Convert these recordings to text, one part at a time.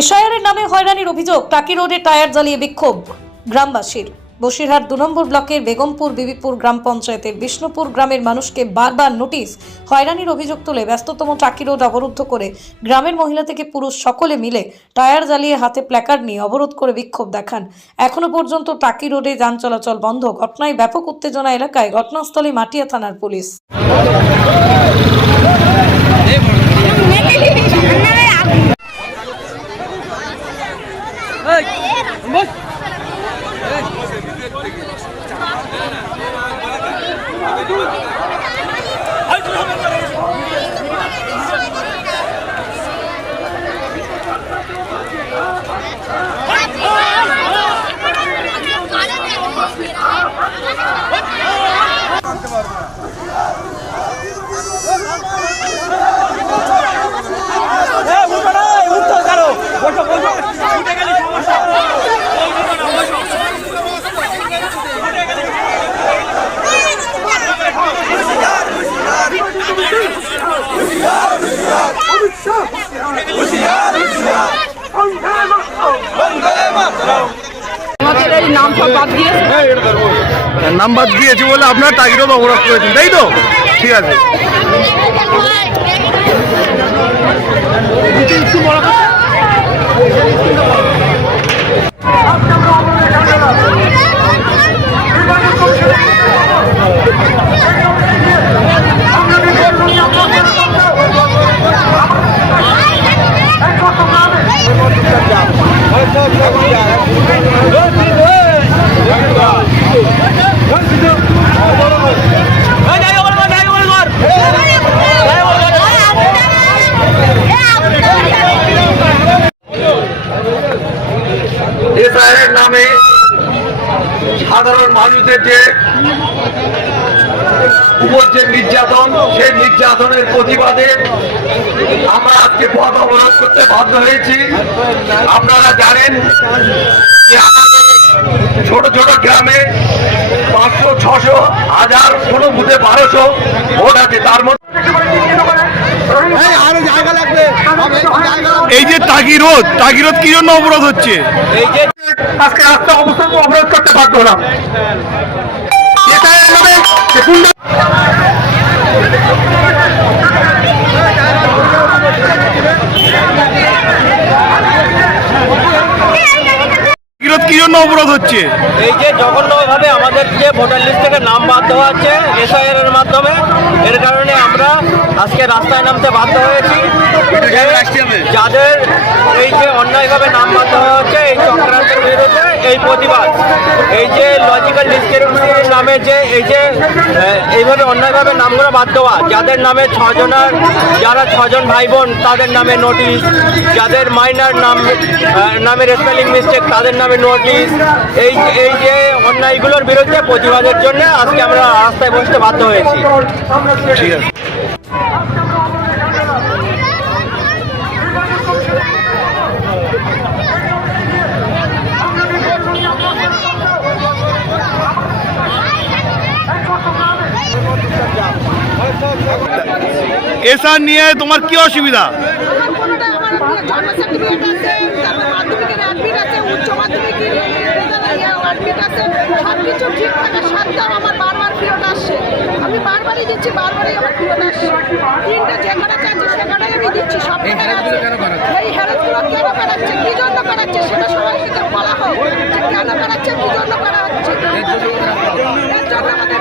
এশায়ারের নামে হয়রানির অভিযোগ, টাকি রোডে টায়ার জ্বালিয়ে বিক্ষোভ। গ্রামবাসীর। বসিরহাট দু নম্বর ব্লকের বেগমপুর, বিবিপুর গ্রাম পঞ্চায়েতের বিষ্ণুপুর গ্রামের মানুষকে বারবার নোটিশ হয়রানির অভিযোগ তুলে ব্যস্ততম টাকি রোড অবরুদ্ধ করে গ্রামের মহিলা থেকে পুরুষ সকলে মিলে টায়ার জ্বালিয়ে হাতে প্ল্যাকার্ড নিয়ে অবরোধ করে বিক্ষোভ দেখান। এখনও পর্যন্ত টাকি রোডে যান চলাচল বন্ধ। ঘটনায় ব্যাপক উত্তেজনা এলাকায় ঘটনাস্থলে মাটিয়া থানার পুলিশ। Hadi bakalım. আমাদের এই নাম সব বাদ দিয়েছে নাম্বার দিয়েছি বলে আপনার টার্গেটও অবরোধ করেছেন তাই তো? ঠিক আছে। এসআইয়ের নামে সাধারণ মানুষদের যে উপর যে নির্যাতন সেই নির্যাতনের প্রতিবাদে আমরা আজকে পথ অবরোধ করতে বাধ্য হয়েছি। আপনারা জানেন যে ছোট ছোট গ্রামে পাঁচশো ছশো হাজার কোনো বুথে বারোশো ভোট আছে। তার মধ্যে এই যে টাকি রোড কি জন্য অবরোধ হচ্ছে এই যে আজকে রাস্তা অবস্থান অবরোধ করতে বাধ্য হলাম। কি জন্য অবরোধ হচ্ছে এই যে জঘন্যভাবে আমাদের যে ভোটার লিস্ট থেকে নাম বাদ দেওয়া হচ্ছে এসআইআর এর মাধ্যমে এর কারণে আজকে রাস্তায় নামতে বাধ্য হয়েছি। যাদের এই যে অন্যায়ভাবে নাম বাধ্য হচ্ছে এই চক্রান্তের বিরুদ্ধে এই প্রতিবাদ এই যে লজিক্যাল ডিসক্রিমিনেশন নামে যে এই যে এইভাবে অন্যায়ভাবে নামগুলো বাদ দেওয়া যাদের নামে ছজনের যারা ছজন ভাই বোন তাদের নামে নোটিশ যাদের মাইনার নাম নামের স্পেলিং মিস্টেক তাদের নামে নোটিশ এই এই যে অন্যায়গুলোর বিরুদ্ধে প্রতিবাদের জন্য আজকে আমরা রাস্তায় বসতে বাধ্য হয়েছি। ঠিক আছে এসআর নিয়ে তোমার কি অসুবিধা আমার কোনোটা আমার জন্ম সার্টিফিকেট আছে তারপর মাধ্যমিকের অ্যাডমিট আছে উচ্চ মাধ্যমিকের অ্যাডমিট আছে সব কিছু ঠিক থাকে সত্ত্বেও আমার বারবার ফেরত আসছে আমি বারবারই দিচ্ছি বারবারই আমার ফেরত আসছে তিনটে চাচ্ছি আমি দিচ্ছি সব কটাই আছে এই হ্যারাসগুলো কেন করাচ্ছে কি জন্য করাচ্ছে সেটা সবাই বলা হোক কেন করাচ্ছে কি জন্য করা হচ্ছে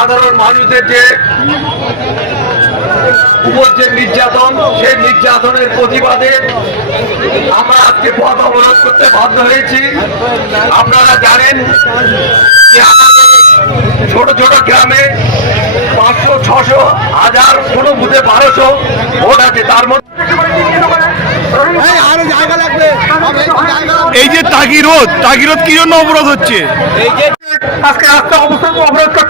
সাধারণ মানুষদের যে উপর যে নির্যাতন সেই নির্যাতনের প্রতিবাদে আমরা আজকে পথ অবরোধ করতে বাধ্য হয়েছি। আপনারা জানেন যে ছোট ছোট গ্রামে পাঁচশো ছশো হাজার কোনো বুথে বারোশো ভোট আছে। তার মধ্যে এই যে তাগিরোধ তাগিরোধ কি জন্য অবরোধ হচ্ছে? এই আজকে রাস্তা অবস্থান অবরোধ করতে